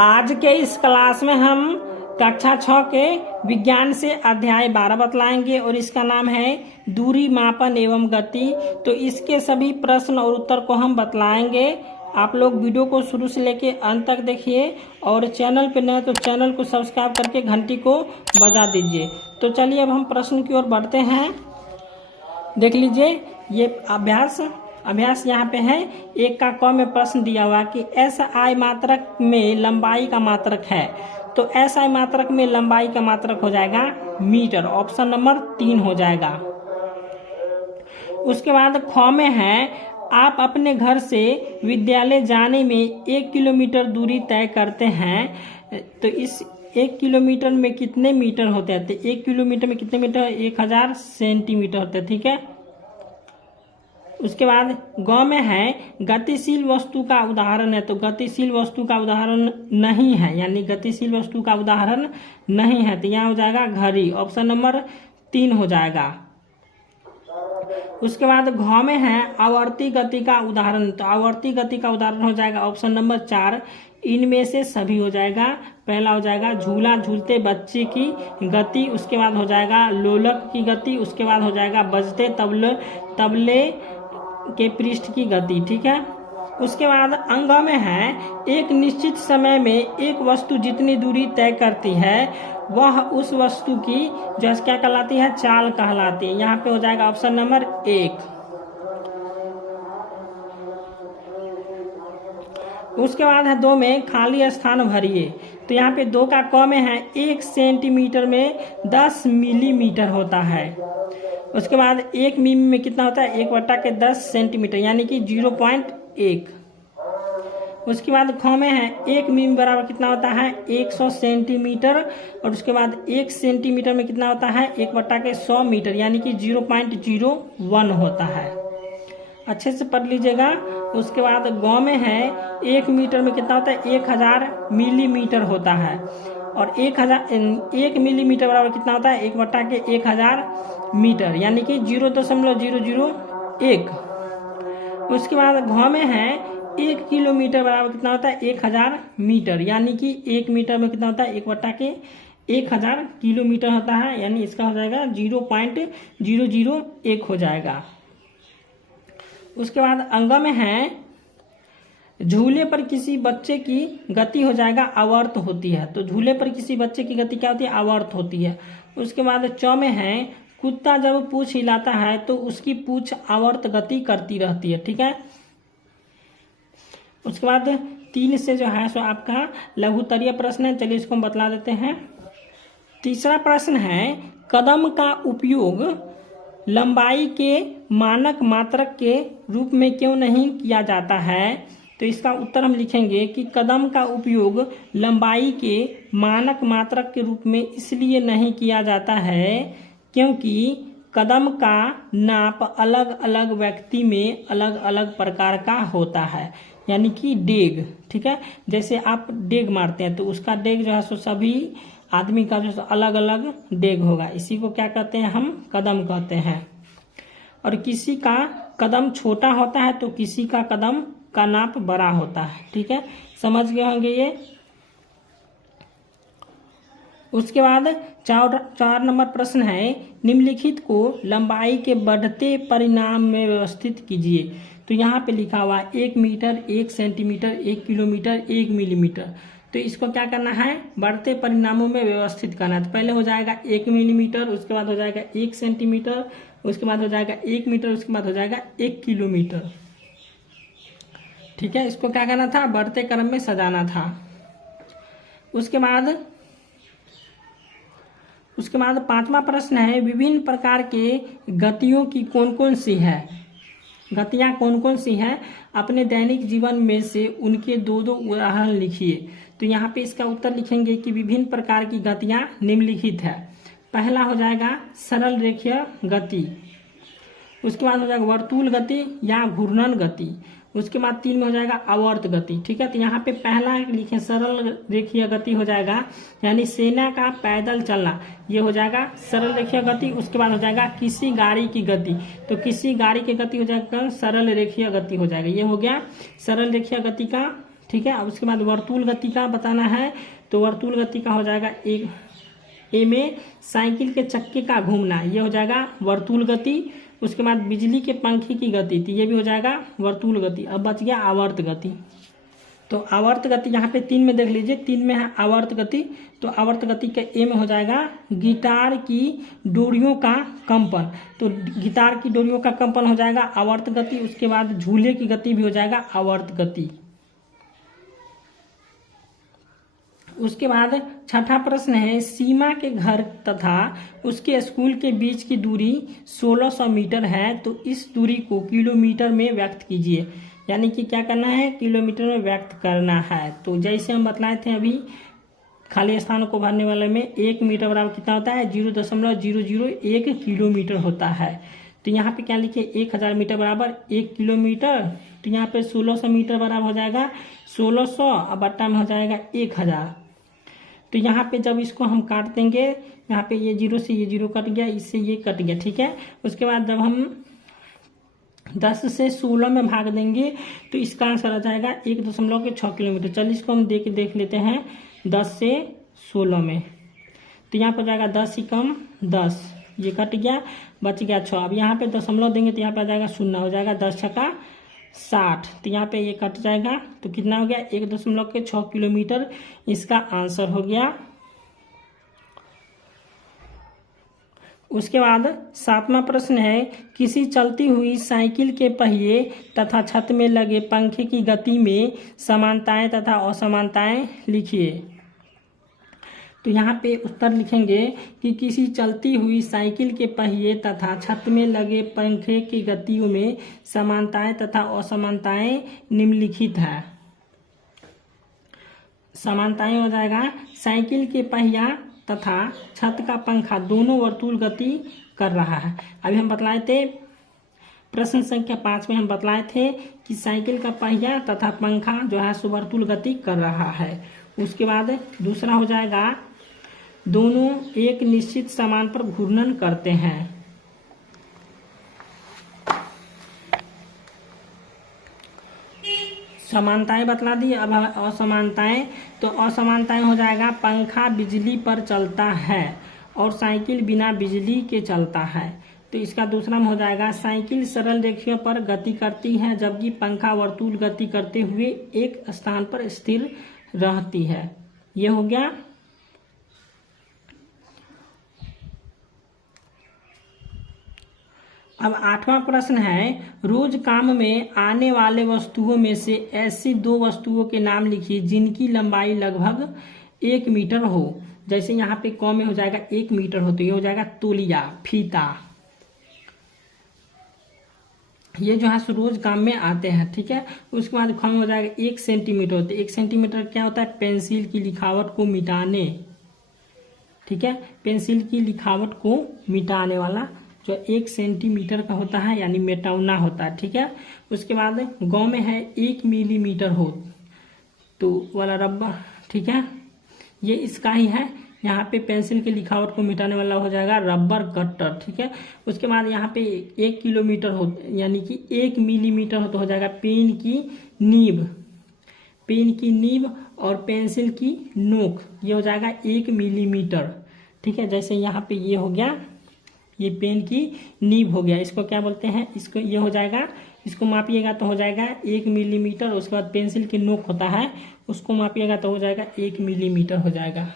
आज के इस क्लास में हम कक्षा 6 के विज्ञान से अध्याय 12 बतलाएंगे और इसका नाम है दूरी मापन एवं गति। तो इसके सभी प्रश्न और उत्तर को हम बतलाएंगे। आप लोग वीडियो को शुरू से लेके अंत तक देखिए और चैनल पे नए तो चैनल को सब्सक्राइब करके घंटी को बजा दीजिए। तो चलिए अब हम प्रश्न की ओर बढ़ते हैं। देख लीजिए ये अभ्यास यहाँ पे है। एक का क में प्रश्न दिया हुआ कि SI मात्रक में लंबाई का मात्रक है। तो SI मात्रक में लंबाई का मात्रक हो जाएगा मीटर, ऑप्शन नंबर 3 हो जाएगा। उसके बाद ख में है आप अपने घर से विद्यालय जाने में 1 किलोमीटर दूरी तय करते हैं। तो इस 1 किलोमीटर में कितने मीटर होते हैं? तो 1 किलोमीटर में कितने मीटर? 1000 सेंटीमीटर होते हैं। ठीक है। उसके बाद ग में है गतिशील वस्तु का उदाहरण है। तो गतिशील वस्तु का उदाहरण नहीं है, यानी गतिशील वस्तु का उदाहरण नहीं है। तो यहाँ हो जाएगा घड़ी, ऑप्शन नंबर 3 हो जाएगा। उसके बाद घ में है आवर्ती गति का उदाहरण। तो आवर्ती गति का उदाहरण हो जाएगा ऑप्शन नंबर 4, इनमें से सभी हो जाएगा। पहला हो जाएगा झूला झूलते बच्चे की गति, उसके बाद हो जाएगा लोलक की गति, उसके बाद हो जाएगा बजते तबले के पृष्ठ की गति। ठीक है। उसके बाद अंग में है एक निश्चित समय में एक वस्तु जितनी दूरी तय करती है वह उस वस्तु की जो क्या कहलाती है? चाल कहलाती है। यहाँ पे हो जाएगा ऑप्शन नंबर 1। उसके बाद है 2 में खाली स्थान भरिए। तो यहाँ पे 2 का क में है 1 सेंटीमीटर में 10 मिलीमीटर होता है। उसके बाद 1 मिमी में कितना होता है? 1/10 सेंटीमीटर, यानी कि 0.1। उसके बाद ख में है 1 मिमी बराबर कितना होता है? 100 सेंटीमीटर। और उसके बाद 1 सेंटीमीटर में कितना होता है? 1/100 मीटर, यानी कि 0.01 होता है। अच्छे से पढ़ लीजिएगा। उसके बाद ग में है 1 मीटर में कितना होता है? 1000 मिलीमीटर होता है। और 1 मिलीमीटर बराबर कितना होता है? 1/1000 मीटर, यानी कि 0.001। उसके बाद घ में है 1 किलोमीटर बराबर कितना होता है? 1000 मीटर, यानी कि 1 मीटर में कितना होता है? 1/1000 किलोमीटर होता है, यानी इसका हो जाएगा 0.001 हो जाएगा। उसके बाद अंग में है झूले पर किसी बच्चे की गति हो जाएगा आवर्त होती है। तो झूले पर किसी बच्चे की गति क्या होती है? आवर्त होती है। उसके बाद च में है कुत्ता जब पूंछ हिलाता है तो उसकी पूंछ आवर्त गति करती रहती है। ठीक है। उसके बाद 3 से जो है सो आपका लघुत्तरीय प्रश्न है। चलिए इसको हम बतला देते हैं। तीसरा प्रश्न है कदम का उपयोग लंबाई के मानक मात्रक के रूप में क्यों नहीं किया जाता है? तो इसका उत्तर हम लिखेंगे कि कदम का उपयोग लंबाई के मानक मात्रक के रूप में इसलिए नहीं किया जाता है क्योंकि कदम का नाप अलग अलग व्यक्ति में अलग अलग प्रकार का होता है, यानी कि डेग। ठीक है। जैसे आप डेग मारते हैं तो उसका डेग जो है सो सभी आदमी का जो अलग अलग डेग होगा, इसी को क्या कहते हैं? हम कदम कहते हैं। और किसी का कदम छोटा होता है तो किसी का कदम का नाप बड़ा होता है। ठीक है, समझ गए होंगे ये। उसके बाद 4 नंबर प्रश्न है निम्नलिखित को लंबाई के बढ़ते परिणाम में व्यवस्थित कीजिए। तो यहाँ पे लिखा हुआ 1 मीटर, 1 सेंटीमीटर, 1 किलोमीटर, 1 मिलीमीटर। तो इसको क्या करना है? बढ़ते परिणामों में व्यवस्थित करना है। तो पहले हो जाएगा 1 मिलीमीटर, उसके बाद हो जाएगा 1 सेंटीमीटर, उसके बाद हो जाएगा 1 मीटर, उसके बाद हो जाएगा 1 किलोमीटर। ठीक है, इसको क्या करना था? बढ़ते क्रम में सजाना था। उसके बाद 5वां प्रश्न है विभिन्न प्रकार के गतियों की कौन कौन सी है? गतियां कौन कौन सी हैं? अपने दैनिक जीवन में से उनके 2 उदाहरण लिखिए। तो यहाँ पे इसका उत्तर लिखेंगे कि विभिन्न प्रकार की गतियां निम्नलिखित है। पहला हो जाएगा सरल रेखीय गति, उसके बाद हो जाएगा वर्तुल गति या घूर्णन गति, उसके बाद 3 में हो जाएगा आवर्त गति। ठीक है। तो यहाँ पे पहला लिखे सरल रेखीय गति हो जाएगा, यानी सेना का पैदल चलना, ये हो जाएगा सरल रेखीय गति। उसके बाद हो जाएगा किसी गाड़ी की गति, तो किसी गाड़ी की गति हो जाएगा सरल रेखीय गति हो जाएगा। ये हो गया सरल रेखीय गति का ठीक है। अब उसके बाद वर्तुल गति का बताना है, तो वर्तुल गति का हो जाएगा एक ए में साइकिल के चक्के का घूमना, ये हो जाएगा वर्तुल गति। उसके बाद बिजली के पंखे की गति, तो ये भी हो जाएगा वर्तुल गति। अब बच गया आवर्त गति। तो आवर्त गति यहाँ पे 3 में देख लीजिए, 3 में है आवर्त गति। तो आवर्त गति के ए में हो जाएगा गिटार की डोरियों का कंपन, तो गिटार की डोरियों का कंपन हो जाएगा आवर्त गति। उसके बाद झूले की गति भी हो जाएगा आवर्त गति। उसके बाद छठा प्रश्न है, सीमा के घर तथा उसके स्कूल के बीच की दूरी 1600 मीटर है, तो इस दूरी को किलोमीटर में व्यक्त कीजिए। यानी कि क्या करना है, किलोमीटर में व्यक्त करना है। तो जैसे हम बतलाए थे अभी खाली स्थानों को भरने वाले में 1 मीटर बराबर कितना होता है, 0.001 किलोमीटर होता है। तो यहाँ पे क्या लिखे, 1000 मीटर बराबर 1 किलोमीटर। तो यहाँ पे 1600 मीटर बराबर हो जाएगा 1600, अब बट्टा में हो जाएगा 1000। तो यहाँ पे जब इसको हम काट देंगे, यहाँ पे ये 0 से ये 0 कट गया, इससे ये कट गया, ठीक है। उसके बाद जब हम 10 से 16 में भाग देंगे तो इसका आंसर आ जाएगा 1.6 किलोमीटर। चलिए इसको हम देख लेते हैं 10 से 16 में। तो यहाँ पर जाएगा 10 ही कम 10, ये कट गया, बच गया 6। अब यहाँ पे दशमलव देंगे तो यहाँ पे आ जाएगा 0, हो जाएगा 10 छक्का 60। तो यहाँ पे ये कट जाएगा, तो कितना हो गया 1.6 किलोमीटर, इसका आंसर हो गया। उसके बाद 7वां प्रश्न है, किसी चलती हुई साइकिल के पहिए तथा छत में लगे पंखे की गति में समानताएं तथा असमानताएं लिखिए। तो यहाँ पे उत्तर लिखेंगे कि किसी चलती हुई साइकिल के पहिए तथा छत में लगे पंखे की गतियों में समानताएं तथा असमानताएं निम्नलिखित है। समानताएं हो जाएगा, साइकिल के पहिया तथा छत का पंखा दोनों वर्तुल गति कर रहा है। अभी हम बतलाए थे प्रश्न संख्या 5 में हम बतलाए थे कि साइकिल का पहिया तथा पंखा जो है सो वर्तुल गति कर रहा है। उसके बाद दूसरा हो जाएगा, दोनों एक निश्चित सामान पर घूर्णन करते हैं। समानताएं बतला दी। अब असमानताएं, तो असमानताएं हो जाएगा, पंखा बिजली पर चलता है और साइकिल बिना बिजली के चलता है। तो इसका दूसरा में हो जाएगा, साइकिल सरल रेखा पर गति करती है जबकि पंखा वर्तुल गति करते हुए एक स्थान पर स्थिर रहती है। ये हो गया। अब 8वां प्रश्न है, रोज काम में आने वाले वस्तुओं में से ऐसी 2 वस्तुओं के नाम लिखिए जिनकी लंबाई लगभग 1 मीटर हो। जैसे यहाँ पे क में हो जाएगा 1 मीटर हो, तो ये हो जाएगा तौलिया, फीता। ये जो है रोज काम में आते हैं, ठीक है। उसके बाद ख में हो जाएगा 1 सेंटीमीटर होते। 1 सेंटीमीटर क्या होता है, पेंसिल की लिखावट को मिटाने, ठीक है, पेंसिल की लिखावट को मिटाने वाला जो 1 सेंटीमीटर का होता है, यानी मेटाउना होता है, ठीक है। उसके बाद गौ में है 1 मिलीमीटर हो, तो वाला रबर, ठीक है, ये इसका ही है। यहाँ पे पेंसिल की लिखावट को मिटाने वाला हो जाएगा रबर कटर, ठीक है। उसके बाद यहाँ पे 1 किलोमीटर हो, यानी कि 1 मिलीमीटर हो, तो हो जाएगा पेन की नीब, पेन की नीब और पेंसिल की नोक, ये हो जाएगा 1 मिलीमीटर, ठीक है। जैसे यहाँ पे ये हो गया, ये पेन की नीब हो गया, इसको क्या बोलते हैं, इसको ये हो जाएगा, इसको मापिएगा तो हो जाएगा 1 मिलीमीटर। उसके बाद पेंसिल की नोक होता है, उसको मापिएगा तो हो जाएगा 1 मिलीमीटर हो जाएगा।